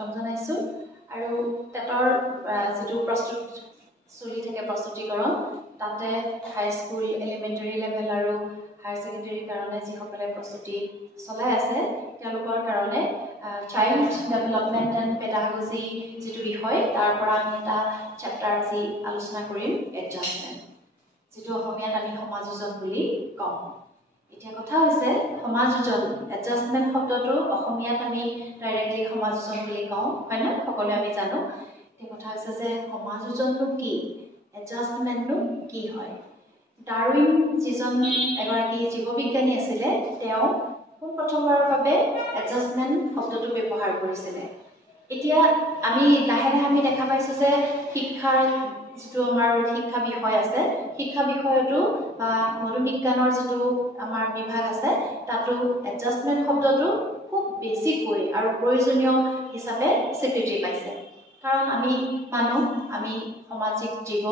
স্বাগতম জনাইছো আৰু টেটৰ যেটো প্ৰস্তুত চলি থাকে প্ৰস্তুতিকৰণ তাতে হাই স্কুল এলিমেন্টাৰী লেভেল আৰু হায়াৰ সেকেন্ডাৰী কাৰণে যিসকলে প্ৰস্তুতি চলাই আছে তেওঁলোকৰ কাৰণে চাইল্ড ডেভেলপমেন্ট এণ্ড পেডাগজি যেটো বিষয় তাৰ পৰা আমি এটা চেপ্টাৰ আজি আলোচনা কৰিম এডজাষ্টমেন্ট যেটো অসমীয়াত আমি সমাযোজন বুলি কওঁ এতিয়া কথা হৈছে সমাযোজন এডজাষ্টমেন্ট শব্দটো অসমীয়াত আমি ডাইৰেক্টলি সমাযোজন বুলি কওঁ হয় না সকলোৱে আমি জানো এই কথা হৈছে যে সমাযোজনটো কি এডজাষ্টমেন্টটো কি হয় ডাৰউইন যিজন এগৰাকী জীৱবিজ্ঞানী আছিল তেওঁ কোন প্ৰথমবাৰৰ বাবে এডজাষ্টমেন্ট শব্দটো ব্যৱহাৰ কৰিছিল এতিয়া আমি লাহে লাহে আমি দেখা পাইছো যে শিক্ষাৰ যেটো আমাৰ শিক্ষা বিষয় আছে শিক্ষা বিষয়টো বা মনোবিজ্ঞানৰ যেটো আমাৰ বিভাগ আছে তাতো এডজাষ্টমেন্ট শব্দটো খুব বেছি কৈ আৰু প্ৰয়োজনীয় হিচাপে স্বীকৃতি পাইছে কাৰণ আমি মানুহ আমি সামাজিক জীৱ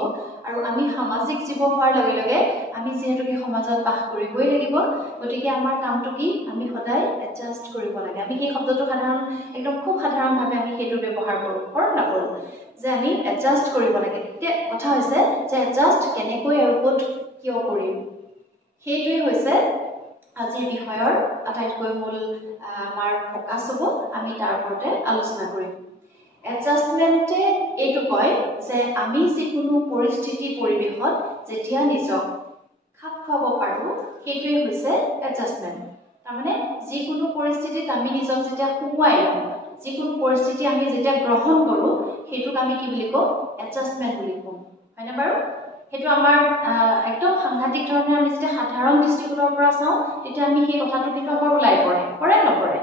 আৰু আমি সামাজিক জীৱ হোৱাৰ লগে লগে আমি যেহেতুকে সমাজত বাস কৰিবই লাগিব গতিকে আমাৰ কামটো কি আমি সদায় এডজাষ্ট কৰিব লাগে আমি এই শব্দটো সাধাৰণ একদম খুব সাধাৰণভাৱে আমি সেইটো ব্যৱহাৰ কৰোঁ নকৰো যে আমি এডজাষ্ট কৰিব লাগে তে কথা হৈছে যে এডজাষ্ট কেনেকৈ আৰু ক'ত কিয় কৰিম সেইটোৱে হৈছে আজিৰ বিষয়ৰ আটাইতকৈ মূল আমাৰ ফোকাস হ'ব আমি তাৰ ওপৰতে আলোচনা কৰিম এডজাষ্টমেন্টে এইটো কয় যে আমি যিকোনো পৰিস্থিতি পৰিবেশত যেতিয়া নিজক খাপ খুৱাব পাৰো সেইটোৱে হৈছে এডজাষ্টমেন্ট তাৰমানে যিকোনো পৰিস্থিতিত আমি নিজক যেতিয়া সুমুৱাই লওঁ যিকোনো পৰিস্থিতি আমি যেতিয়া গ্ৰহণ কৰো সেইটোক আমি কি বুলি কওঁ এডজাষ্টমেন্ট বুলি কওঁ হয়নে বাৰু সেইটো আমাৰ একদম সাংঘাতিক ধৰণে আমি যেতিয়া সাধাৰণ দৃষ্টিকোণৰ পৰা চাওঁ তেতিয়া আমি সেই কথাটো কিন্তু আমাৰ ওলাই পৰে নপৰে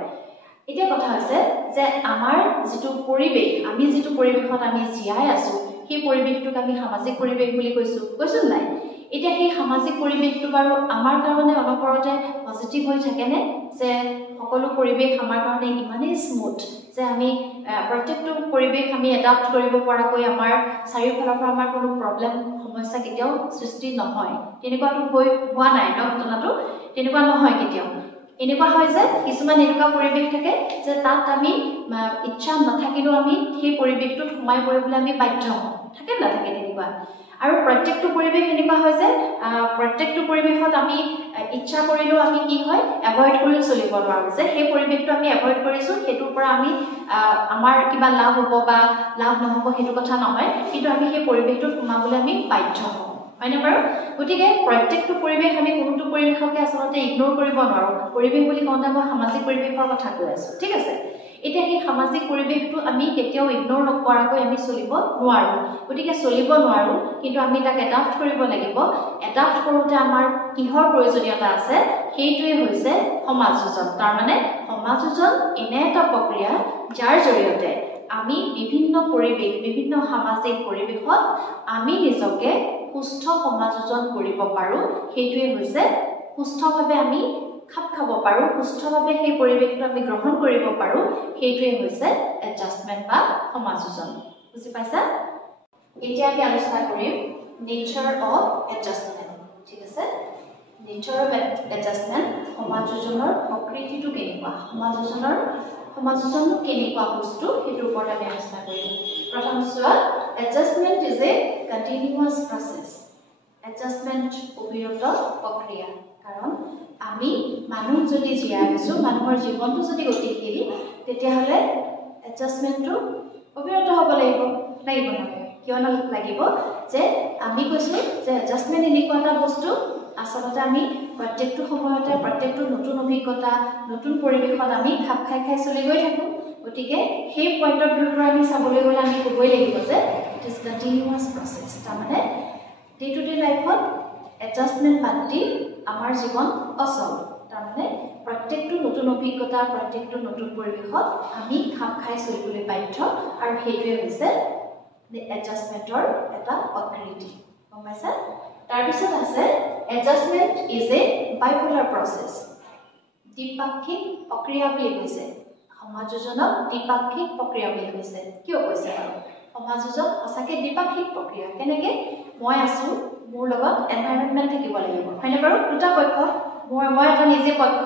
এতিয়া কথা হৈছে যে আমাৰ যেটো পৰিবেশ আমি যেটো পৰিবেশত আমি জীয়াই আছো সেই পৰিবেশটোক আমি সামাজিক পৰিবেশ বুলি কৈছো নাই এতিয়া সেই সামাজিক পৰিবেশটো বাৰু আমাৰ কাৰণে অনপৰতে পজিটিভ হৈ থাকে নে যে সকলো পৰিবেশ আমাৰ কাৰণে ইমানেই স্মুথ যে আমি প্ৰত্যেকটো পৰিবেশ আমি এডাপ্ট কৰিব পৰাকৈ আমাৰ চাৰিওফালৰ পৰা আমাৰ কোনো প্ৰবলেম সমস্যা কেতিয়াও সৃষ্টি নহয় তেনেকুৱাটো হোৱা নাই ঘটনাটো তেনেকুৱা নহয় কেতিয়াও এনেকুৱা হয় যে কিছুমান এনেকুৱা পৰিবেশ থাকে যে তাত আমি ইচ্ছা নাথাকিলেও আমি সেই পৰিবেশটোত সোমাই পৰিবলৈ আমি বাধ্য হওঁ থাকে না থাকে তেনেকুৱা আৰু প্ৰত্যেকটো পৰিবেশ এনেকুৱা হয় যে প্ৰত্যেকটো পৰিবেশত আমি ইচ্ছা কৰিলেও আমি কি হয় এভয়েড কৰি চলিব নোৱাৰো যে সেই পৰিবেশটো আমি এভয়েড কৰিছো হেতুৰ পৰা আমি আমাৰ কিবা লাভ হ'ব বা লাভ নহব হেতু কথা নহয় কিন্তু আমি সেই পৰিবেশটোত সোমাবলৈ আমি বাধ্য হওঁ হয়নে বাৰু গতিকে প্ৰত্যেকটো পৰিবেশ আমি কোনটো পৰিবেশকে আচলতে ইগনোৰ কৰিব নোৱাৰো পৰিবেশ বুলি কওঁতে মই সামাজিক পৰিবেশৰ কথা কৈ আছো ঠিক আছে এতিয়া সেই সামাজিক পৰিবেশটো আমি কেতিয়াও ইগনোৰ নকৰাকৈ আমি চলিব নোৱাৰো গতিকে চলিব নোৱাৰো কিন্তু আমি তাক এডাপ্ট কৰিব লাগিব এডাপ্ট কৰোতে আমাৰ কিহৰ প্ৰয়োজনীয়তা আছে সেইটোৱে হৈছে সমাযোজন তাৰ মানে সমাযোজন এনে এটা প্ৰক্ৰিয়া যাৰ জৰিয়তে আমি বিভিন্ন পৰিবেশ বিভিন্ন সামাজিক পৰিবেশত আমি নিজকে সুস্থ সমাযোজন কৰিব পাৰো সেইটোৱে হৈছে সুস্থভাৱে আমি খাপ খাব পাৰো সুস্থভাৱে সেই পৰিবেশটো আমি গ্ৰহণ কৰিব পাৰো সেইটোৱে হৈছে এডজাষ্টমেন্ট বা সমাযোজন বুজি পাইছা এতিয়া আমি আলোচনা কৰিম নেচাৰ অফ এডজাষ্টমেন্ট ঠিক আছে নেচাৰ অফ এডজাষ্টমেন্ট সমাযোজনৰ প্ৰকৃতিটো কেনেকুৱা সমাযোজনটো কেনেকুৱা বস্তু হেতুৰ ওপৰত আমি আলোচনা কৰিম প্ৰথম চোৱা adjustment is a continuous process adjustment অবিৰত প্ৰক্ৰিয়া কাৰণ আমি মানুহ যদি জীয়াই আছো মানুহৰ জীৱনটো যদি গতিশীল তেতিয়াহলে এডজাষ্টমেন্টটো অবিৰত হ'ব লাগিব নহয় কিয় লাগিব যে আমি কৈছো যে এডজাষ্টমেন্ট এনেকুৱা এটা বস্তু আচলতে আমি প্ৰত্যেকটো সময়তে প্ৰত্যেকটো নতুন অভিজ্ঞতা নতুন পৰিবেশত আমি খাপ খাই চলি গৈ থাকো গতিকে সেই পইণ্ট অফ ভিউৰ পৰা আমি চাবলৈ গ'লে আমি ক'বই লাগিব যে ইট ইজ কন্টিনিউয়াস প্ৰসেস তাৰমানে ডে টু ডে লাইফত এডজাষ্টমেন্ট বাদ আমাৰ জীৱন অচল তাৰমানে প্ৰত্যেকটো নতুন অভিজ্ঞতা প্ৰত্যেকটো নতুন পৰিবেশত আমি খাপ খাই চলিবলৈ বাধ্য আৰু সেইটোৱে হৈছে এডজাষ্টমেন্টৰ এটা প্ৰকৃতি গম পাইছা তাৰপিছত আছে adjustment is a bipolar process দ্বিপাক্ষিক প্ৰক্ৰিয়া বুলি কৈছে সমাযোজনক দ্বিপাক্ষিক প্ৰক্ৰিয়া বুলি কৈছে কিয় কৈছে বাৰু সমাযোজন সঁচাকে দ্বিপাক্ষিক প্ৰক্ৰিয়া কেনেকে মই আছো মোৰ লগত এনভাইৰনমেন্ট থাকিব লাগিব হয়নে বাৰু দুটা পক্ষ মই এটা নিজে পক্ষ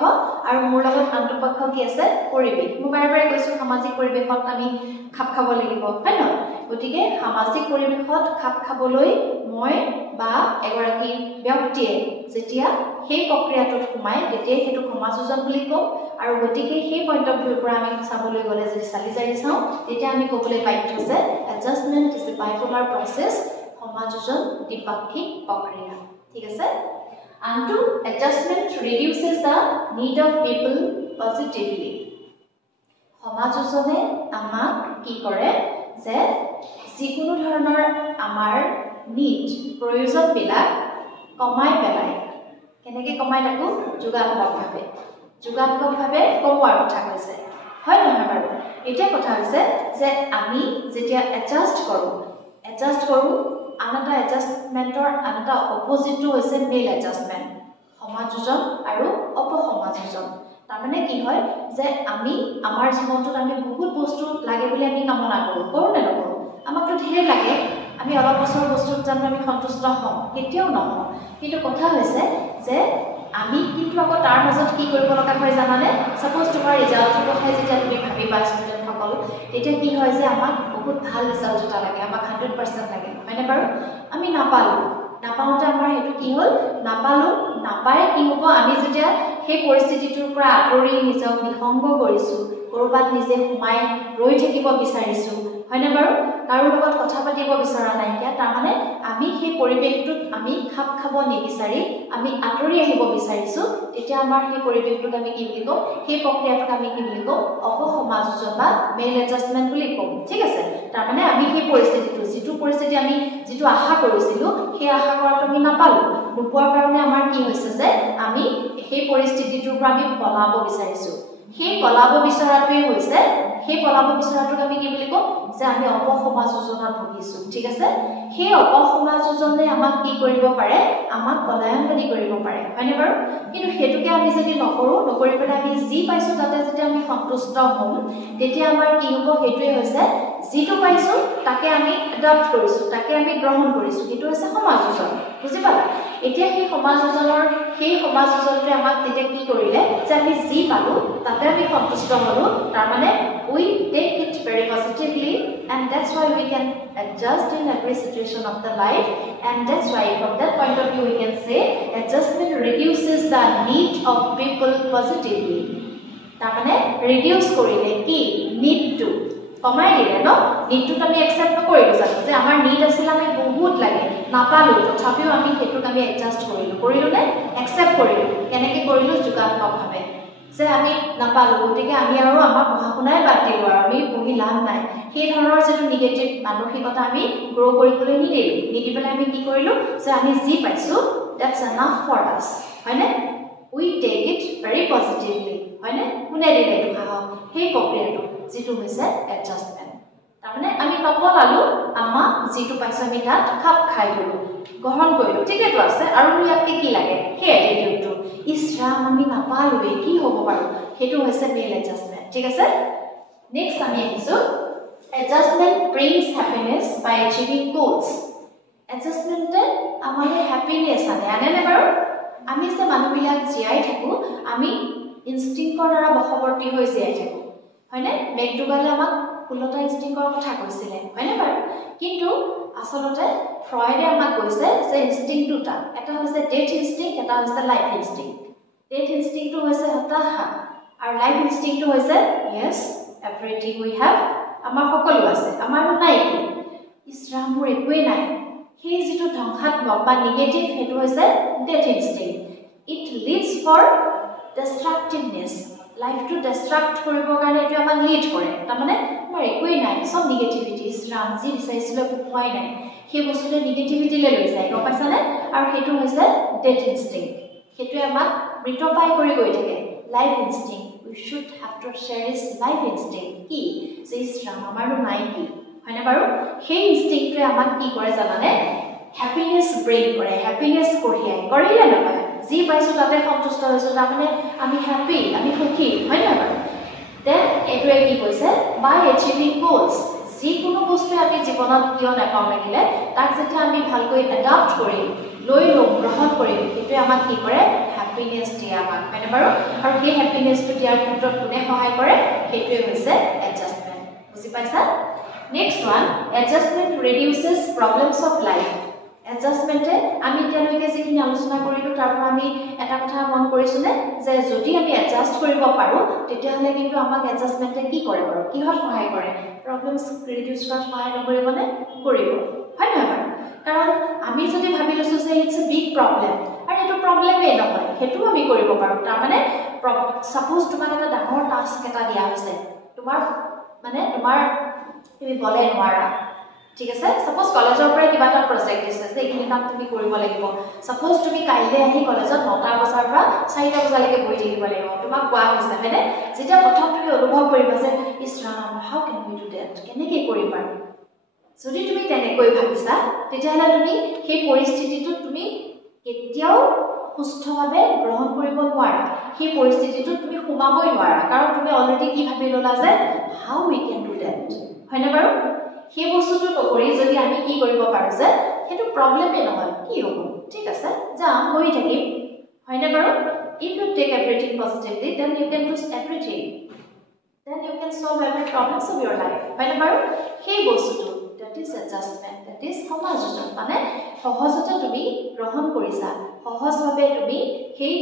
আৰু মোৰ লগত আনটো পক্ষ কি আছে পৰিৱেশ মই বাৰে বাৰে কৈছো সামাজিক পৰিৱেশত আমি খাপ খাব লাগিব হয় ন গতিকে সামাজিক পৰিৱেশত খাপ খাবলৈ মই বা এগৰাকী ব্যক্তিয়ে যেতিয়া সেই প্ৰক্ৰিয়াটোত সোমাই তেতিয়া হেতু সমাজোজন বুলি কওঁ আৰু গতিকে সেই পইণ্ট অফ ভিউৰ পৰা আমি চাবলৈ গ'লে যদি চালি জাৰি চাওঁ তেতিয়া আমি ক'বলৈ বাধ্য যে adjustment is a bipolar process সমাজোজন দ্বিপাক্ষিক প্ৰক্ৰিয়া ঠিক আছে আনটো adjustment reduces the need of people positively সমাজোজনে আমাক কি কৰে যে যিকোনো ধৰণৰ আমাৰ নীড প্ৰয়োজনবিলাক কমাই পেলায় কেনেকৈ কমাই থাকো যোগাত্মকভাৱে কমোৱাৰ কথা কৈছে হয় নহয় বাৰু এতিয়া কথা হৈছে যে আমি যেতিয়া এডজাষ্ট কৰোঁ আন এটা এডজাষ্টমেণ্টৰ আন এটা অপজিটটো হৈছে মেল এডজাষ্টমেণ্ট সমাজোজন আৰু অপসমাজোজন তাৰমানে কি হয় যে আমি আমাৰ জীৱনটোত আমি বহুত বস্তু লাগে বুলি আমি কামনা কৰোঁ নে নকৰোঁ আমাকতো ঢেৰ লাগে আমি অলপ বছৰ বস্তুত জানো আমি সন্তুষ্ট হওঁ কেতিয়াও নহওঁ কিন্তু কথা হৈছে যে আমি কিন্তু আকৌ তাৰ মাজত কি কৰিব লগা হয় জানানে সাপোজ তোমাৰ ৰিজাল্টৰ কথা যেতিয়া তুমি ভাবিবা ষ্টুডেণ্টসকল তেতিয়া কি হয় যে আমাক বহুত ভাল ৰিজাল্ট এটা লাগে আমাক 100% লাগে হয়নে বাৰু আমি নাপাওঁতে আমাৰ সেইটো কি হ'ল নাপায় কি হ'ব আমি যেতিয়া সেই পৰিস্থিতিটোৰ পৰা আঁতৰি নিজক নিসংগ কৰিছোঁ ক'ৰবাত নিজে সোমাই ৰৈ থাকিব বিচাৰিছোঁ হয়নে বাৰু কাৰো লগত কথা পাতিব বিচৰা নাইকিয়া তাৰমানে আমি সেই পৰিৱেশটোত আমি খাপ খাব নিবিচাৰি আমি আঁতৰি আহিব বিচাৰিছোঁ তেতিয়া আমাৰ সেই পৰিৱেশটোক আমি কি বুলি কওঁ সেই প্ৰক্ৰিয়াটোক আমি কি বুলি কওঁ অপসমাজোজন বা মেল এডজাষ্টমেণ্ট বুলি কওঁ ঠিক আছে তাৰমানে আমি সেই পৰিস্থিতিটো যিটো আশা কৰিছিলোঁ সেই আশা কৰাটো আমি নোপোৱাৰ কাৰণে আমাৰ কি হৈছে যে আমি সেই পৰিস্থিতিটোৰ পৰা আমি পলাব বিচাৰিছোঁ সেই পলাব বিচৰাটোক আমি কি বুলি কওঁ যে আমি অপসমাজোজনত ভুগিছোঁ ঠিক আছে সেই অপসমাজোজনে আমাক কি কৰিব পাৰে আমাক পলায়নবাদী কৰিব পাৰে হয়নে বাৰু কিন্তু সেইটোকে আমি যদি নকৰি পেলাই আমি যি পাইছোঁ তাতে যেতিয়া আমি সন্তুষ্ট হ'ম তেতিয়া আমাৰ কি হ'ব সেইটোৱে হৈছে যিটো পাইছোঁ তাকে আমি এডপ্ট কৰিছোঁ তাকে আমি গ্ৰহণ কৰিছোঁ সেইটো হৈছে সমাজোজন বুজি পালা এতিয়া সেই সমাজোজনটোৱে আমাক তেতিয়া কি কৰিলে যে আমি যি পালোঁ তাতে আমি সন্তুষ্ট হ'লোঁ তাৰমানে we take it very positively and that's why we can adjust in every situation of the life and that's why from that point of view we can say adjustment reduces the need of people positively তাৰমানে reduce কৰিলে কি need to কমাই দিলে ন নিডটোক আমি accept নকৰিলোঁ জানো যে আমাৰ নিড আছিল আমি বহুত লাগে নাপালোঁ তথাপিও আমি সেইটোক আমি এডজাষ্ট কৰিলোঁ নে একচেপ্ট কৰিলোঁ কেনেকৈ কৰিলোঁ যোগাত্মকভাৱে যে আমি নাপালোঁ গতিকে আমি আৰু আমাৰ পঢ়া শুনাই বাদ দিলোঁ আৰু আমি পঢ়ি লাভ নাই সেই ধৰণৰ যিটো নিগেটিভ মানসিকতা আমি গ্ৰ' কৰিবলৈ নিদি পেলাই আমি কি কৰিলোঁ যে আমি যি পাইছোঁ that's enough for us হয়নে we take it very positively হয়নে কোনে দিলে এইটো সাহস সেই প্ৰক্ৰিয়াটো যিটো হৈছে এডজাষ্টমেণ্ট তাৰমানে আমি নপলালোঁ আমাক যিটো পাইছোঁ আমি তাত খাপ খাই গ'লোঁ গ্ৰহণ কৰিলোঁ ঠিকেইটো আছে আৰু ইয়াতকৈ কি লাগে সেই এটিটিউডটো ইছৰাম আমি নাপালোঁৱেই কি হ'ব বাৰু সেইটো হৈছে মেল এডজাষ্টমেণ্ট ঠিক আছে নেক্সট আমি আহিছোঁ এডজাষ্টমেণ্ট ব্ৰিংছ হেপিনেছ বাই এচিভিং গ'লছ এডজাষ্টমেণ্টে আমালৈ হেপিনেছ আনেনে বাৰু আমি যে মানুহবিলাক জীয়াই থাকোঁ আমি ইনষ্টিংকৰ দ্বাৰা বশৱৰ্তী হৈ জীয়াই থাকোঁ হয়নে মেকডুগালে আমাক 16টা ইনষ্টিংকৰ কথা কৈছিলে হয়নে বাৰু কিন্তু আচলতে ফ্ৰয়ডে আমাক কৈছে যে ইনষ্টিংক্ট দুটা এটা হৈছে ডেথ ইনষ্টিংক্ট এটা হৈছে লাইফ ইনষ্টিংক্ট ডেথ ইনষ্টিংক্টটো হৈছে হতাশা আৰু লাইফ ইনষ্টিংক্টটো হৈছে য়েছ এভৰিথিং উই হেভ আমাৰ সকলো আছে আমাৰো নাই কি ইছৰাম মোৰ একোৱেই নাই সেই যিটো ধ্বংসাত্মক বা নিগেটিভ সেইটো হৈছে death instinct it leads for destructiveness লাইফটো ডিষ্ট্ৰাক্ট কৰিবৰ কাৰণে এইটো আমাক লিড কৰে তাৰমানে আমাৰ একোৱেই নাই চব নিগেটিভিটি ইছৰাম যি বিচাৰিছিলোঁ একো পোৱাই নাই সেই বস্তুটোৱে নিগেটিভিটিলৈ লৈ যায় গম পাইছানে আৰু সেইটো হৈছে ডেথ ইনষ্টিংক্ট সেইটোৱে আমাক মৃতপ্ৰায় কৰি গৈ থাকে life instinct we should have to cherish life instinct কি যে ইছৰাম আমাৰো নাই কি হয়নে বাৰু সেই ইনষ্টিংক্টটোৱে আমাক কি কৰে জানানে হেপিনেছ ব্ৰিং কৰে হেপিনেছ কঢ়িয়াই নকয় যি পাইছোঁ তাতে সন্তুষ্ট হৈছোঁ তাৰমানে আমি হেপী আমি সুখী হয় নহয় বাৰু দেন এইটোৱে কি কৈছে বাই এচিভিং গ'লছ যিকোনো বস্তুৱে আমি জীৱনত কিয় নাপাওঁ লাগিলে তাক যেতিয়া আমি ভালকৈ এডাপ্ট কৰিম লৈ ল'ম গ্ৰহণ কৰিম সেইটোৱে আমাক কি কৰে হ্যাপিনেছ দিয়ে আমাক হয়নে বাৰু আৰু সেই হ্যাপিনেছটো দিয়াৰ ক্ষেত্ৰত কোনে সহায় কৰে সেইটোৱে হৈছে এডজাষ্টমেন্ট বুজি পাইছা next one adjustment reduces problems of life এডজাষ্টমেন্টে আমি এতিয়ালৈকে যিখিনি আলোচনা কৰিলো তাৰ পৰা আমি এটা কথা মন কৰিছোনে যে যদি আমি এডজাষ্ট কৰিব পাৰো তেতিয়াহলে কিন্তু আমাক এডজাষ্টমেন্টে কি কৰে বাৰু কিহত সহায় কৰে প্ৰবলেমছ ৰিডিউস কৰাত সহায় নকৰিবনে কৰিব হয় নহয় বাৰু কাৰণ আমি যদি ভাবি লৈছো যে ইটস এ বিগ প্ৰবলেম আৰু এটো প্ৰবলেমে নহয় হেতু আমি কৰিব পাৰো তাৰ মানে সাপোজ তোমাক এটা ডাঙৰ টাস্ক এটা দিয়া হৈছে তোমাৰ তুমি বলে নোৱাৰা ঠিক আছে সাপোজ কলেজৰ পৰা কিবা এটা প্ৰজেক্ট দিছে যে এইখিনি কাম তুমি কৰিব লাগিব সাপোজ তুমি কাইলে আহি কলেজত 9টা বজাৰ পৰা 4টা বজালৈকে বহি থাকিব লাগিব তোমাক কোৱা হৈছে মানে যেতিয়া প্ৰথম তুমি অনুভৱ কৰিবা যে ইছৰাম how can we do that কেনেকৈ কৰিম বাৰু যদি তুমি তেনেকৈ ভাবিছা তেতিয়াহলে তুমি সেই পৰিস্থিতিটো তুমি কেতিয়াও সুস্থভাৱে গ্ৰহণ কৰিব নোৱাৰা সেই পৰিস্থিতিটো তুমি সোমাবই নোৱাৰা কাৰণ তুমি অলৰেডি কি ভাবি ললা যে হাউ উই কেন ডু দ্যাট হয়নে বাৰু সেই বস্তুটো নকৰি যদি আমি কি কৰিব পাৰো যে হেতু প্ৰবলেমে নহয় কি হ'ব ঠিক আছে যাম হৈ থাকিম হয়নে বাৰু if you take everything positively then you can do everything then you can solve every problems of your life হয়নে বাৰু সেই বস্তুটো that is adjustment that is সমাজজন মানে সহজতে তুমি গ্ৰহণ কৰিছা সহজভাৱে তুমি সেই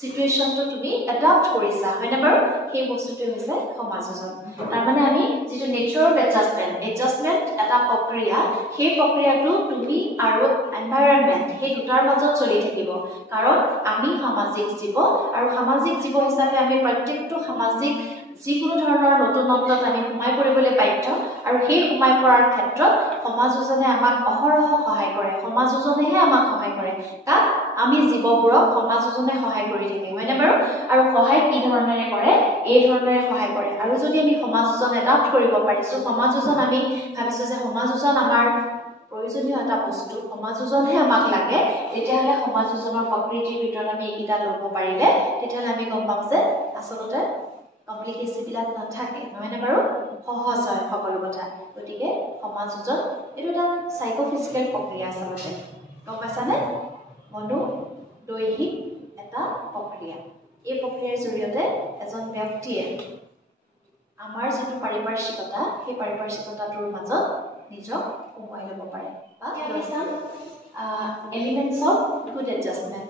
সিচুৱেচনটো তুমি এডাপ্ট কৰিছা হয়নে বাৰু সেই বস্তুটো হৈছে সমাজজন তাৰ মানে আমি যেটো নেচাৰেল এডজাষ্টমেন্ট এটা প্ৰক্ৰিয়া সেই প্ৰক্ৰিয়াটো তুমি আৰু এনভায়ৰনমেন্ট সেই দুটাৰ মাজত চলি থাকিব কাৰণ আমি সামাজিক জীৱ আৰু সামাজিক জীৱ হিচাপে আমি প্ৰত্যেকটো সামাজিক যিকোনো ধৰণৰ নতুনত্বত আমি সোমাই পৰিবলৈ বাধ্য আৰু সেই সোমাই পৰাৰ ক্ষেত্ৰত সমাজজনে আমাক অহৰহ সহায় কৰে সমাজজনেহে আমাক সহায় কৰে তাক আমি জীৱবোৰক সমাজজনে সহায় কৰি থাকে হয়নে বাৰু আৰু সহায় কি ধৰণেৰে কৰে এই ধৰণেৰে সহায় কৰে আৰু যদি আমি সমাজজন এডাপ্ট কৰিব পাৰিছো সমাজজন আমি ভাবিছো যে সমাজজন আমাৰ প্ৰয়োজনীয় এটা বস্তু সমাজজনহে আমাক লাগে তেতিয়াহলে সমাজজনৰ প্ৰকৃতিৰ ভিতৰত আমি এইটা ল'ব পাৰিলে তেতিয়াহলে আমি গম পাম যে আচলতে কমপ্লিকেশ্যন বিলাক নাথাকে নহয়নে বাৰু সহজ হয় সকলো কথা গতিকে সমাজজন এইটো এটা সাইকোফিজিক্যাল প্ৰক্ৰিয়া আচলতে গম পাইছানে দৈহিক এটা প্ৰক্ৰিয়া এই প্ৰক্ৰিয়াৰ জৰিয়তে এজন ব্যক্তিয়ে আমাৰ যেটো পাৰিপাৰ্শ্বিকতা সেই পাৰিপাৰ্শ্বিকতাটোৰ মাজত নিজক সোমাই ল'ব পাৰে বা লৈছাম এলিমেন্টস অফ গুড এডজাষ্টমেন্ট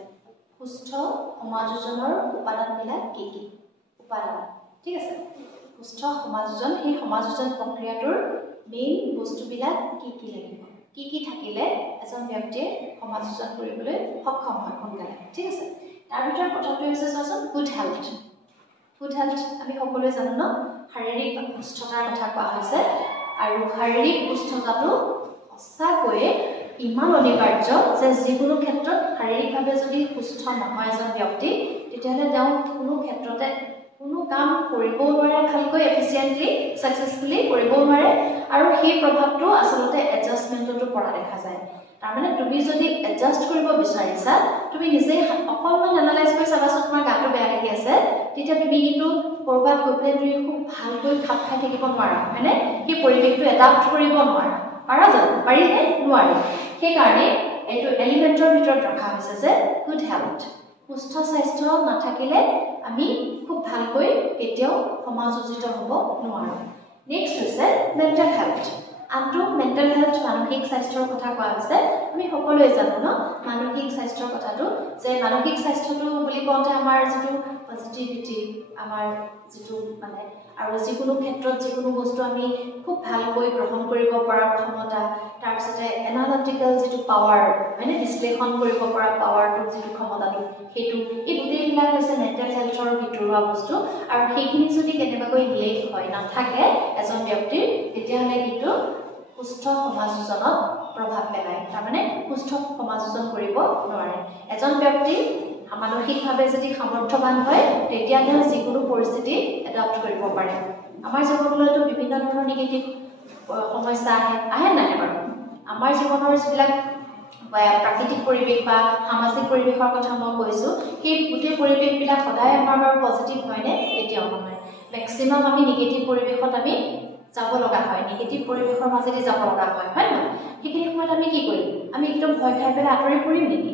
সুস্থ সমাজজনৰ উপাদানবিলাক কি কি উপাদান ঠিক আছে সুস্থ সমাজজন সেই সমাজজন প্ৰক্ৰিয়াটোৰ মেইন বস্তুবিলাক কি লাগিব কি থাকিলে এজন ব্যক্তিয়ে সমাজজন কৰিবলৈ সক্ষম হয় সোনকালে ঠিক আছে তাৰ ভিতৰত প্ৰথমটো হৈছে চাচোন গুড হেলথ আমি সকলোৱে জানো ন শাৰীৰিক সুস্থতাৰ কথা কোৱা হৈছে আৰু শাৰীৰিক সুস্থতাটো সঁচাকৈয়ে ইমান অনিবাৰ্য যে যিকোনো ক্ষেত্ৰত শাৰীৰিকভাৱে যদি সুস্থ নহয় এজন ব্যক্তি তেতিয়াহ'লে তেওঁ কোনো ক্ষেত্ৰতে কোনো কাম কৰিব নোৱাৰে ভালকৈ এফিচিয়েন্টলি সাকসেসফুলি কৰিব নোৱাৰে আৰু সেই প্ৰভাৱটো আচলতে এডজাষ্টমেন্টটো পৰা দেখা যায় তাৰ মানে তুমি যদি এডজাষ্ট কৰিব বিচাৰিছা তুমি নিজে অকলমান এনালাইজ কৰি চাবাচোন তোমাৰ গাটো বেয়া লাগি আছে তেতিয়া তুমি কিন্তু কৰবাত গৈ পেলাই তুমি খুব ভালকৈ খাপ খাই থাকিব নোৱাৰা মানে কি পৰিৱেশটো এডাপ্ট কৰিব নোৱাৰা পাৰা জানো পাৰিনে নোৱাৰে সেই কাৰণে এইটো এলিমেন্টৰ ভিতৰত ৰখা হৈছে যে গুড হেলথ সুস্থ স্বাস্থ্য নাথাকিলে আমি খুব ভালকৈ কেতিয়াও সমাজোচিত হ'ব নোৱাৰো নেক্সট হৈছে মেন্টাল হেলথ আনটো মেন্টাল হেলথ মানসিক স্বাস্থ্যৰ কথা কোৱা হৈছে আমি সকলোৱে জানো ন মানসিক স্বাস্থ্যৰ কথাটো যে মানসিক স্বাস্থ্যটো বুলি কওঁতে আমাৰ যেটো পজিটিভিটি আমাৰ যেটো মানে আৰু যিকোনো ক্ষেত্ৰত যিকোনো বস্তু আমি খুব ভালকৈ গ্ৰহণ কৰিব পৰাৰ ক্ষমতা তাৰ পিছতে এনালিটিক্যাল যেটো পাৱাৰ মানে বিশ্লেষণ কৰিব পৰা পাৱাৰটো যেটো ক্ষমতাটো হেতু এই গোটেইবিলাক হৈছে মেন্টাল হেলথৰ ভিতৰুৱা বস্তু আৰু সেইখিনি যদি কেনেবাকৈ লেক হয় নাথাকে এজন ব্যক্তিৰ তেতিয়াহ'লে কিন্তু সুস্থ সমাজজনত প্ৰভাৱ পেলায় তাৰ মানে সুস্থ সমাজজন কৰিব নোৱাৰে এজন ব্যক্তি মানসিকভাৱে যদি সামৰ্থ্যৱান হয় তেতিয়া তেওঁ যিকোনো পৰিস্থিতি এডাপ্ট কৰিব পাৰে আমাৰ জীৱনতো বিভিন্ন ধৰণৰ নিগেটিভ সমস্যা আহে নাই বাৰু আমাৰ জীৱনৰ যিবিলাক প্ৰাকৃতিক পৰিৱেশ বা সামাজিক পৰিৱেশৰ কথা মই কৈছো সেই গোটেই পৰিৱেশবিলাক সদায় আমাৰ বাৰু পজিটিভ হয়নে এতিয়াও নহয় ম্যাক্সিমাম আমি নিগেটিভ পৰিৱেশত আমি যাব লগা হয় নিগেটিভ পৰিৱেশৰ মাজেদি যাব লগা হয় হয় না সেইখিনি সময়ত আমি কি কৰিম আমি একদম ভয় খাই পেলাই আঁতৰি পৰিম নেকি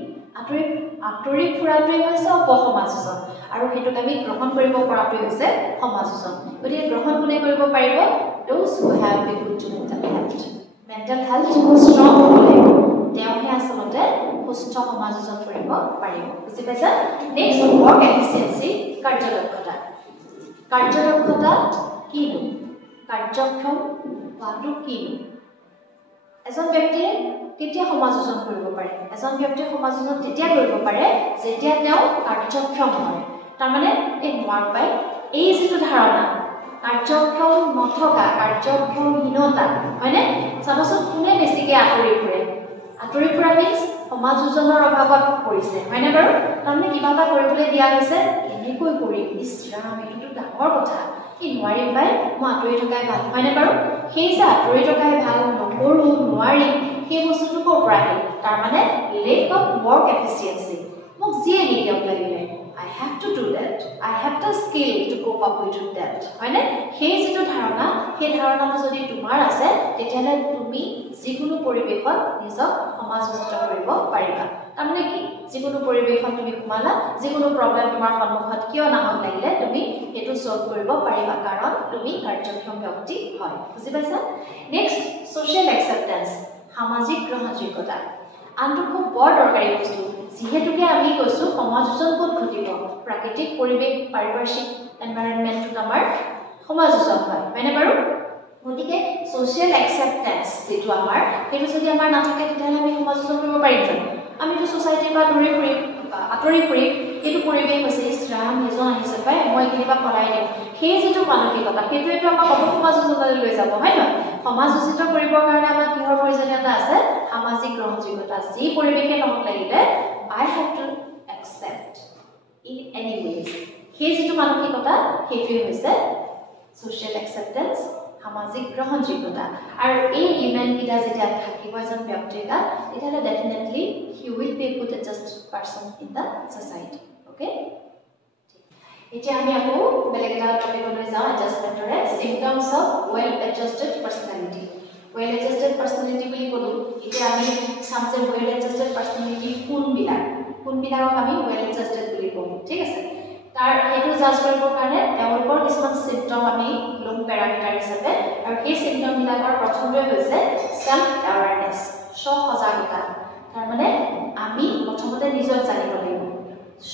আঁতৰি ফুৰাটোৱে হৈছে অপসমাযোজন আৰু হেতুক আমি গ্ৰহণ কৰিব পৰাটোৱে হৈছে সমাযোজন গতিকে গ্ৰহণ কোনে কৰিব পাৰিব those who have a good mental health strong হলে তেওঁহে আচলতে সুস্থ সমাযোজন কৰিব পাৰিব বুজি পাইছা নেক্সট work efficiency কাৰ্যদক্ষতা কিনো কাৰ্যক্ষম হোৱাটো কিনো এজন ব্যক্তিয়ে কেতিয়া সমাযোজন কৰিব পাৰে এজন ব্যক্তিয়ে সমাযোজন তেতিয়া কৰিব পাৰে যেতিয়া তেওঁ কাৰ্যক্ষম হয় তাৰ মানে এই নোৱাৰ পাই এই যিটো ধাৰণা কাৰ্যক্ষম নথকা কাৰ্যক্ষমহীনতা হয়নে চাবচোন কোনে বেছিকৈ আঁতৰি ফুৰা মিন্স সমাযোজনৰ অভাৱত পৰিছে হয়নে বাৰু তাৰমানে কিবা এটা কৰিবলৈ দিয়া হৈছে কেনেকৈ কৰিম ইছৰাম এইটো ডাঙৰ কথা কি নোৱাৰিম পাই মই আঁতৰি থকাই ভাল হয়নে বাৰু সেই যে আঁতৰি থকাই ভাল নকৰোঁ নোৱাৰিম সেই বস্তুটো ক'ৰ পৰা আহিল তাৰমানে lack of work efficiency মোক যিয়ে নিদিয়ক লাগিলে I have to do that. I have the skill to cope up with that. হয়নে সেই যিটো ধাৰণা সেই ধাৰণাটো যদি তোমাৰ আছে তেতিয়াহ'লে তুমি যিকোনো পৰিৱেশত নিজক সমাজোচিত কৰিব পাৰিবা তাৰমানে কি যিকোনো পৰিৱেশত তুমি সোমালা যিকোনো প্ৰব্লেম তোমাৰ সন্মুখত কিয় নাহক লাগিলে তুমি সেইটো সলভ কৰিব পাৰিবা কাৰণ তুমি কাৰ্যক্ষম ব্যক্তি হয় বুজি পাইছা নেক্সট social acceptance সামাজিক গ্ৰহণযোগ্যতা আনটো খুব বৰ দৰকাৰী বস্তু যিহেতুকে আমি কৈছো সমাজোজন ক'ত ঘটিব প্ৰাকৃতিক পৰিৱেশ পাৰিপাৰ্শ্বিক এনভাইৰনমেণ্টত আমাৰ সমাজোজন হয় হয়নে বাৰু গতিকে social acceptance যেটো আমাৰ সেইটো যদি আমাৰ নাথাকে তেতিয়াহ'লে আমি সমাজোজন কৰিব পাৰিম জানো আমিতো সোসাইটিৰ পৰা আঁতৰি ফুৰিম এইটো পৰিৱেশ হৈছে ইছৰাম এজন আহিছে পাই মই কিবা পলাই দিম সেই যিটো মানসিকতা সেইটোৱেতো আমাক সমাজোজনলৈ লৈ যাব হয় নহয় সমাজোচিত কৰিবৰ কাৰণে আমাৰ কিহৰ প্ৰয়োজনীয়তা আছে সামাজিক গ্ৰহণযোগ্যতা যি পৰিৱেশে নহওক লাগিলে I have to accept in any ways সেই যিটো মানসিকতা সেইটোৱে হৈছে social acceptance সামাজিক গ্ৰহণযোগ্যতা আৰু এই ইমেনকিটা যেতিয়া থাকিব এজন ব্যক্তিৰ গাত তেতিয়াহ'লে definitely he will be a good adjusted person in the society okay এতিয়া আমি আকৌ বেলেগ এটা টপিকলৈ যাওঁ এডজাষ্টমেণ্টৰে symptoms of well adjusted personality বুলি ক'লো এতিয়া আমি চাম যে well adjusted personality কোনবিলাকক আমি well adjusted বুলি কওঁ ঠিক আছে তাৰ হেতু জাজ কৰিবৰ কাৰণে তেওঁলোকৰ কিছুমান সিম্পটম আমি লং প্যাৰামিটাৰ হিচাপে আৰু এই সিম্পটম বিলাকৰ প্ৰথমটো হৈছে সেলফ অ্যাৱাৰনেস স্ব-সজাগতা তাৰ মানে আমি প্ৰথমতে নিজক জানিব লাগিব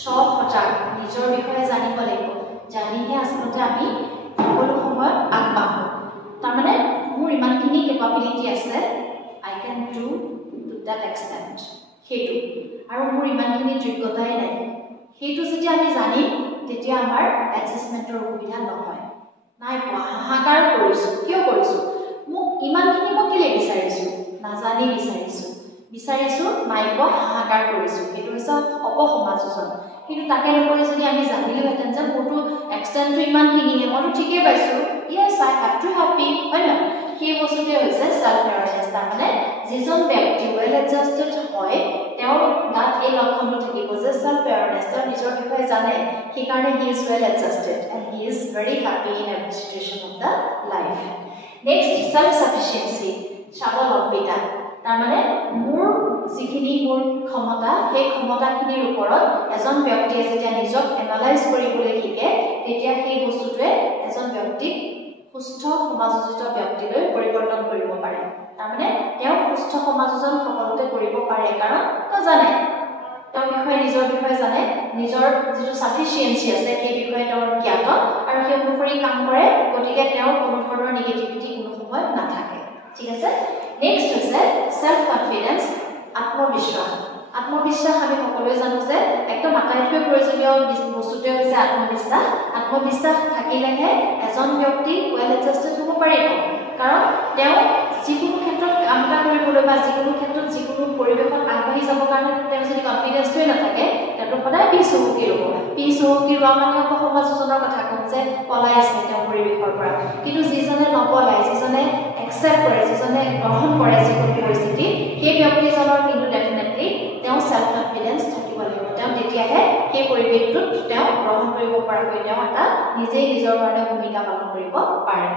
স্ব-সজাগ নিজৰ বিষয়ে জানিব লাগিব জানিহে আচলতে আমি সকলো সময়ত আগবাঢ়ো তাৰ মানে মোৰ ইমানখিনি কেপাবিলিটি আছে I can do to that extent হেতু আৰু মোৰ ইমানখিনি যোগ্যতাই নাই হেতু যদি আমি জানিম তেতিয়া আমাৰ এডজাষ্টমেন্টৰ সুবিধা নহয় নাই হাহাকাৰ কৰিছো কিয় কৰিছো মোক ইমানখিনি মই কেলে বিচাৰিছো নাজানি বিচাৰিছো নাই হাহাকাৰ কৰিছো এইটো হৈছে অপসমাজোজন কিন্তু তাকে নকৰি যদি আমি জানিলোহেঁতেন যে মোৰটো এক্সটেন্টটো ইমানখিনিহে মইতো ঠিকেই পাইছো yes I have to happy হয় না সেই বস্তুটোৱে হৈছে সেলফ অ্যাৱাৰনেস তাৰমানে যিজন ব্যক্তি well adjusted হয় তেওঁৰ গাত এই লক্ষণটো থাকিব যে সেলফ অ্যাৱাৰনেস তেওঁৰ নিজৰ বিষয়ে জানে সেইকাৰণে he is well adjusted and he is very happy in every situation of the life next self sufficiency স্বাৱলম্বিতা তাৰমানে মোৰ যিখিনি মোৰ ক্ষমতা সেই ক্ষমতাখিনিৰ ওপৰত এজন ব্যক্তিয়ে যেতিয়া নিজক এনালাইজ কৰিবলৈ শিকে তেতিয়া সেই বস্তুটোৱে এজন ব্যক্তিক সুস্থ সমাজোচিত ব্যক্তিলৈ পৰিৱৰ্তন কৰিব পাৰে তাৰমানে তেওঁ সুস্থ সমাজোজন সকলোতে কৰিব পাৰে কাৰণ তেওঁ জানে তেওঁৰ বিষয়ে নিজৰ বিষয়ে জানে নিজৰ যিটো সাফিচিয়েন্সি আছে সেই বিষয়ে তেওঁৰ জ্ঞাত আৰু সেই অনুসৰি কাম কৰে গতিকে তেওঁৰ কোনো ধৰণৰ নেগেটিভিটি কোনো সময়ত নাথাকে ঠিক আছে নেক্সট হৈছে সেলফ কনফিডেন্স আত্মবিশ্বাস আমি সকলোৱে জানো যে একদম আটাইতকৈ প্ৰয়োজনীয় বস্তুটোৱে হৈছে আত্মবিশ্বাস থাকিলেহে এজন ব্যক্তি well adjusted হ'ব পাৰিব কাৰণ তেওঁ যিকোনো ক্ষেত্ৰত কাম কৰিবলৈ বা যিকোনো ক্ষেত্ৰত যিকোনো পৰিৱেশত আগবাঢ়ি যাবৰ কাৰণে তেওঁ যদি কনফিডেন্সটোৱে নাথাকে তেওঁ সদায় পিছহুকি ৰোৱা মানে সমাজোজনৰ কথা কম যে পলাইছে তেওঁ পৰিৱেশৰ পৰা কিন্তু যিজনে নপলায় যিজনে একচেপ্ট কৰে যিজনে গ্ৰহণ কৰে যিকোনো পৰিস্থিতি সেই ব্যক্তিজনৰ কিন্তু ডেফিনেটলি তেওঁ সেলফ কনফিডেন্স থাকিব লাগিব তেওঁ তেতিয়াহে সেই পৰিৱেশটোত তেওঁ গ্ৰহণ কৰিব পৰাকৈ তেওঁ এটা নিজেই নিজৰ কাৰণে ভূমিকা পালন কৰিব পাৰে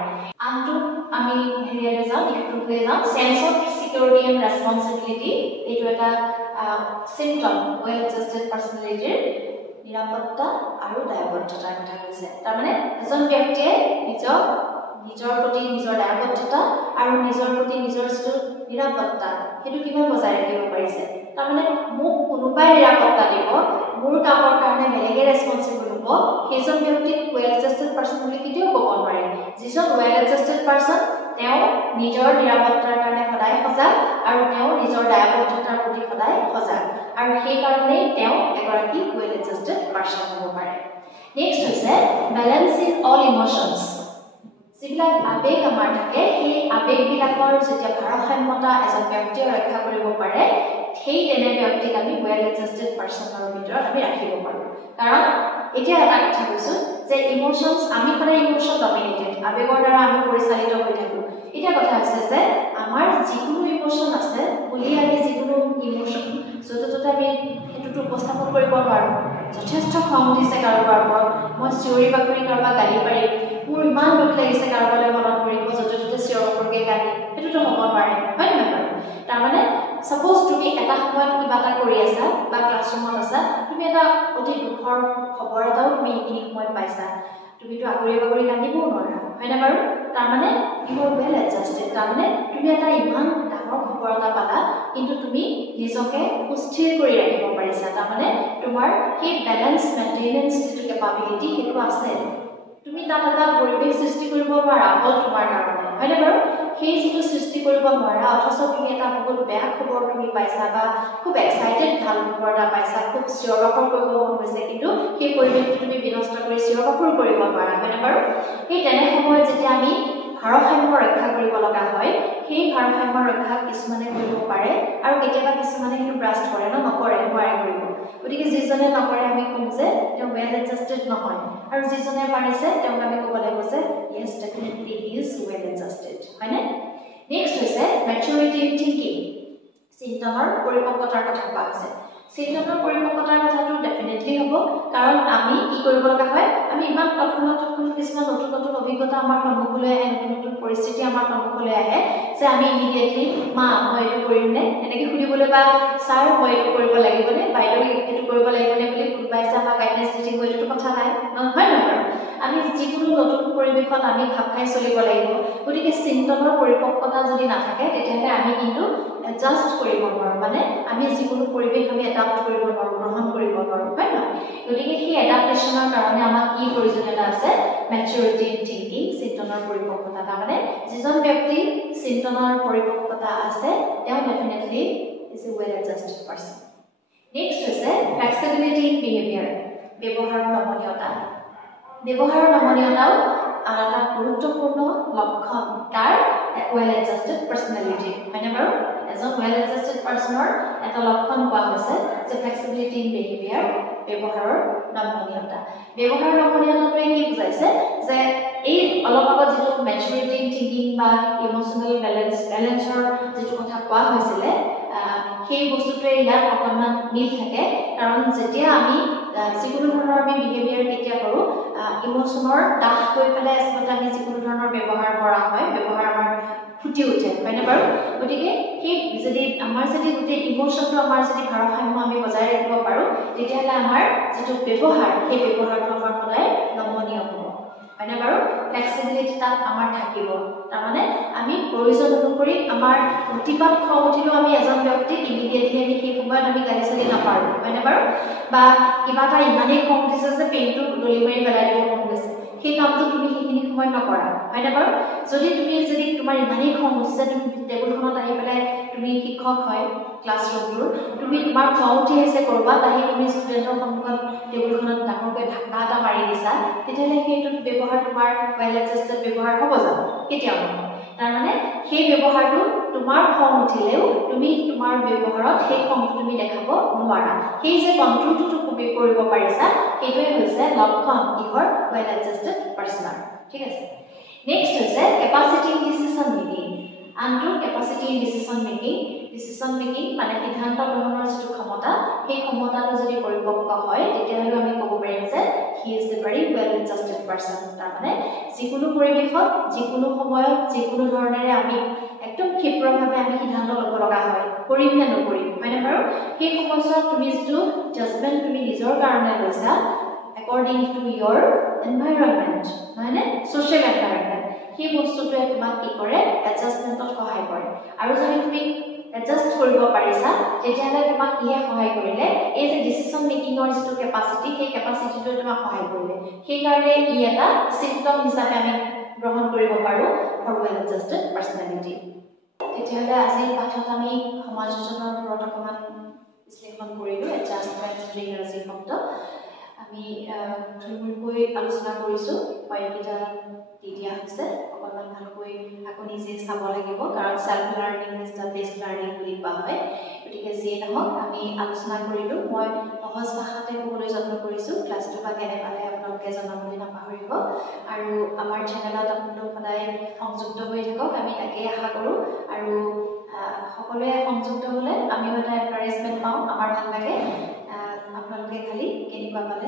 আনটো আমি হেৰিয়ালৈ যাওঁ ইটোত লৈ যাওঁ sense of security and responsibility এইটো এটা সিম্পটম ওয়েল এডজাস্টেড পাৰ্সোনালিটিৰ নিৰাপত্তা আৰু দায়বদ্ধতাৰ কথা কৈছে তাৰমানে এজন ব্যক্তিয়ে নিজৰ প্ৰতি নিজৰ দায়বদ্ধতা আৰু নিজৰ প্ৰতি নিজৰ যিটো নিৰাপত্তা সেইটো কিমান বজাই ৰাখিব পাৰিছে তাৰমানে মোক কোনোবাই নিৰাপত্তা দিব মোৰ কামৰ কাৰণে বেলেগে ৰেসপন্সিবল হ'ব সেইজন ব্যক্তিক ওয়েল এডজাস্টেড পাৰ্সন বুলি কেতিয়াও ক'ব নোৱাৰে যিজন ওয়েল এডজাস্টেড পাৰ্সন তেওঁ নিজৰ নিৰাপত্তাৰ কাৰণে সদায় সজাগ আৰু তেওঁ নিজৰ দায়বদ্ধতাৰ প্ৰতি সদায় সজাগ আৰু সেই কাৰণেই তেওঁ এগৰাকী ওয়েল এডজাস্টেড পাৰ্সন হ'ব পাৰে নেক্সট হৈছে ব্যালেন্স ইন অল ইমোশনস যিবিলাক আবেগ আমাৰ থাকে সেই আবেগবিলাকৰ যেতিয়া ভাৰসাম্যতা এজন ব্যক্তিয়ে ৰক্ষা কৰিব পাৰে সেই তেনে ব্যক্তিক আমি ওয়েল এডজাস্টেড পাৰ্সনৰ ভিতৰত আমি ৰাখিব পাৰোঁ কাৰণ এতিয়া এটা কথা কৈছো যে ইমোশনস আমি সদায় ইমোশন ডমিনেটেড আবেগৰ দ্বাৰা আমি পৰিচালিত হৈ থাকো এটা কথা আছে যে আমাৰ যিকোনো ইমোশন আছে বুলি আমি যিকোনো ইমোশন য'তে আমি হেতুটো উপস্থাপন কৰিব নোৱাৰো যথেষ্ট খং উঠিছে কাৰোবাৰ ওপৰত মই চিঞৰি বাখৰি কাৰোবাক গালি পাৰিম মোৰ ইমান দুখ লাগিছে কাৰোবালৈ মনত পৰিব য'তে চিঞৰ বাখৰকে গালি সেইটোতো হ'ব নোৱাৰে হয় নহয় বাৰু তাৰমানে সাপোজ তুমি এটা সময়ত কিবা এটা কৰি আছা বা ক্লাছৰুমত আছা তুমি এটা অতি দুখৰ খবৰ এটাও তুমি এই সময়ত পাইছা তুমিতো আগুৰি বাগুৰি কান্দিবও নোৱাৰা হয় না বাৰু তাৰমানে ইউ আৰ ওয়েল এডজাস্টেড তাৰমানে তুমি এটা ইমান ডাঙৰ খবৰ এটা পালা কিন্তু তুমি নিজকে সুস্থিৰ কৰি ৰাখিব পাৰিছা তাৰমানে তোমাৰ সেই বেলেন্স মেইনটেনেন্স যিটো কেপাবিলিটি সেইটো আছে তুমি তাত এটা পৰিৱেশ সৃষ্টি কৰিব নোৱাৰা অকল তোমাৰ কাৰণে হয় না বাৰু সেই যিটো সৃষ্টি কৰিব নোৱাৰা অথচ তুমি এটা বহুত বেয়া খবৰ তুমি পাইছা বা খুব এক্সাইটেড ভাল খবৰ এটা পাইছা খুব চিঞৰ বাখৰ কৰিব মন গৈছে কিন্তু সেই পৰিৱেশটো তুমি বিনষ্ট কৰি চিঞৰ বাখৰ কৰিব নোৱাৰা হয় না বাৰু সেই তেনে সময়ত যেতিয়া আমি ভাৰসাম্য ৰক্ষা কৰিব লগা হয় সেই ভাৰসাম্য ৰক্ষা কিছুমানে কৰিব পাৰে আৰু কেতিয়াবা কিছুমানে কিন্তু ব্ৰাষ্ট কৰে নকৰে নোৱাৰে কৰিব গতিকে যিজনে নকৰে আমি কম যে তেওঁ ওয়েল এডজাস্টেড নহয় আৰু যিজনে পাৰিছে তেওঁক আমি ক'ব লাগিব যে yes definitely he is well adjusted হয় না নেক্সট হৈছে maturity in thinking চিন্তনৰ পৰিপক্কতাৰ কথা কোৱা হৈছে চিন্তনৰ পৰিপক্কতাৰ কথাটো ডেফিনেটলি হ'ব কাৰণ আমি কি কৰিব লগা হয় আমি ইমান তৎক্ষণাত কিছুমান নতুন অভিজ্ঞতা আমাৰ সন্মুখলৈ আহে নতুন পৰিস্থিতি আমাৰ সন্মুখলৈ আহে যে আমি ইমিডিয়েটলি মা মই এইটো কৰিমনে এনেকৈ সুধিবলৈ বা ছাৰ মই এইটো কৰিব লাগিবনে বাইদেউ এইটো কৰিব লাগিবনে বুলি কোনোবাই যে আমাক গাইডেন্স দি দিব এইটো কথা নাই হয় নহয় আমি যিকোনো নতুন পৰিৱেশত আমি খাপ খাই চলিব লাগিব গতিকে চিন্তনৰ পৰিপক্কতা যদি নাথাকে তেতিয়াহ'লে আমি কিন্তু এডজাষ্ট কৰিব নোৱাৰোঁ মানে আমি যিকোনো পৰিৱেশ আমি এডাপ্ট কৰিব নোৱাৰোঁ গ্ৰহণ কৰিব নোৱাৰোঁ হয় নহয় গতিকে সেই এডাপ্টেশ্যনৰ কাৰণে আমাক কি প্ৰয়োজনীয়তা আছে মেচুৰিটি ইন থিংকিং চিন্তনৰ পৰিপক্কতা তাৰমানে যিজন ব্যক্তি চিন্তনৰ পৰিপক্কতা আছে তেওঁ definitely is a well adjusted person next হৈছে ফ্লেক্সিবিলিটি ইন বিহেভিয়াৰ ব্যৱহাৰৰ নমনীয়তা ব্যৱহাৰৰ নমনীয়তাও এটা গুৰুত্বপূৰ্ণ লক্ষণ তাৰ ওয়েল এডজাস্টেড পাৰ্সোনালিটি হয়নে বাৰু এজন ওয়েল এডজাস্টেড পাৰ্সনৰ এটা লক্ষণ কোৱা হৈছে যে ফ্লেক্সিবিলিটি ইন বিহেভিয়াৰ ব্যৱহাৰৰ নমনীয়তা ব্যৱহাৰৰ নমনীয়তাটোৱে কি বুজাইছে যে এই অলপ আগত যিটো মেচুৰিটি ইন থিংকিং বা ইমোচনেল বেলেন্সৰ যিটো কথা কোৱা হৈছিলে সেই বস্তুটোৱে ইয়াত অকণমান মিল থাকে কাৰণ যেতিয়া আমি যিকোনো ধৰণৰ আমি বিহেভিয়াৰ কেতিয়া কৰোঁ ইমোচনৰ দাহ হৈ পেলাই আচলতে আমি যিকোনো ধৰণৰ ব্যৱহাৰ কৰা হয় ব্যৱহাৰ আমাৰ ফুটি উঠে হয়নে বাৰু গতিকে সেই যদি আমাৰ যদি গোটেই ইমোচনটো আমাৰ যদি ভাৰসাম্য আমি বজাই ৰাখিব পাৰোঁ তেতিয়াহ'লে আমাৰ যিটো ব্যৱহাৰ সেই ব্যৱহাৰটো আমাৰ সদায় নমনীয় হ'ব হয়নে বাৰু ফ্লেক্সিবিলিটি তাত আমাৰ থাকিব তাৰমানে আমি প্ৰয়োজন অনুসৰি আমাৰ অতিপাত খং উঠিলেও আমি এজন ব্যক্তিক ইমিডিয়েটলি আমি সেই সময়ত আমি গালি চালি নাপাৰোঁ হয়নে বাৰু বা কিবা এটা ইমানেই খং উঠিছে যে পেনটো দলি মাৰি পেলাই দিব মন গৈছে সেই কামটো তুমি সেইখিনি সময়ত নকৰা হয়নে বাৰু যদি তোমাৰ ইমানেই খং উঠিছে তুমি টেবুলখনত আহি পেলাই তুমি শিক্ষক হয় ক্লাছৰুমটোৰ তুমি তোমাৰ খং উঠি আহিছে কৰবাত আহি তুমি ষ্টুডেণ্টৰ সন্মুখত টেবুলখনত ডাঙৰকৈ ঢাকা এটা মাৰি দিছা তেতিয়াহ'লে সেইটো ব্যৱহাৰ তোমাৰ ৱেল এডজাষ্টেড ব্যৱহাৰ হ'ব জানো কেতিয়াও নহয় তাৰমানে সেই ব্যৱহাৰটো তোমাৰ খং উঠিলেও তুমি তোমাৰ ব্যৱহাৰত সেই খংটো তুমি দেখাব নোৱাৰা সেই যে কণ্ট্ৰলটো তুমি কৰিব পাৰিছা সেইটোৱে হৈছে লক্ষণ কিহৰ ৱেল এডজাষ্টেড পাৰ্চনৰ ঠিক আছে নেক্সট হৈছে কেপাচিটি ইন ডিচিছন মেকিং আনটো capacity in decision making decision making মানে সিদ্ধান্ত গ্ৰহণৰ যিটো ক্ষমতা সেই ক্ষমতাটো যদি পৰিপক্ক হয় তেতিয়াহলে আমি ক'ব পাৰিম যে he is a very well adjusted person তাৰ মানে যিকোনো পৰিবেশত যিকোনো সময়ত যিকোনো ধৰণেৰে আমি একদম ক্ষিপ্ৰভাৱে আমি সিদ্ধান্ত ল'ব লগা হয় কৰিম নে নকৰিম হয়নে বাৰু সেই সময়ছোৱাত তুমি যিটো জাজমেন্ট তুমি নিজৰ কাৰণে লৈছা according to your environment মানে social environment সেই বস্তুটোৱে তোমাক কি কৰে এডজাষ্টমেন্টত সহায় কৰে আৰু যদি তুমি এডজাস্ট কৰিব পাৰিছা তেতিয়াহলে তোমাক কিহে সহায় কৰিলে এই যে ডিসিশন মেকিংৰ যিটো কেপাসিটি সেই কেপাসিটিটো তোমাক সহায় কৰিলে সেই কাৰণে ই এটা সিম্পটম হিচাপে আমি গ্ৰহণ কৰিব পাৰো ফৰ ওয়েল এডজাস্টেড পাৰ্সনালিটি তেতিয়াহলে আজিৰ পাঠত আমি সমাজজনৰ ওপৰত অকমান বিশ্লেষণ কৰিলো এডজাষ্টমেন্ট ইংৰাজী শব্দ আমি থুলমূলকৈ আলোচনা কৰিছো পয়েমকেইটা দি দিয়া হৈছে অকণমান ভালকৈ আকৌ নিজে চাব লাগিব কাৰণ self learning is the best learning বুলি কোৱা হয় গতিকে যিয়ে নহওক আমি আলোচনা কৰিলো মই সহজ ভাষাতে ক'বলৈ যত্ন কৰিছো ক্লাছটো বা কেনে পালে আপোনালোকে জনাবলৈ নাপাহৰিব আৰু আমাৰ চেনেলত আপোনালোক সদায় সংযুক্ত হৈ থাকক আমি তাকে আশা কৰোঁ আৰু সকলোৱে সংযুক্ত হ'লে আমিও এটা এনকাৰেজমেণ্ট পাওঁ আমাৰ ভাল লাগে আপোনালোকে খালি কেনেকুৱা পালে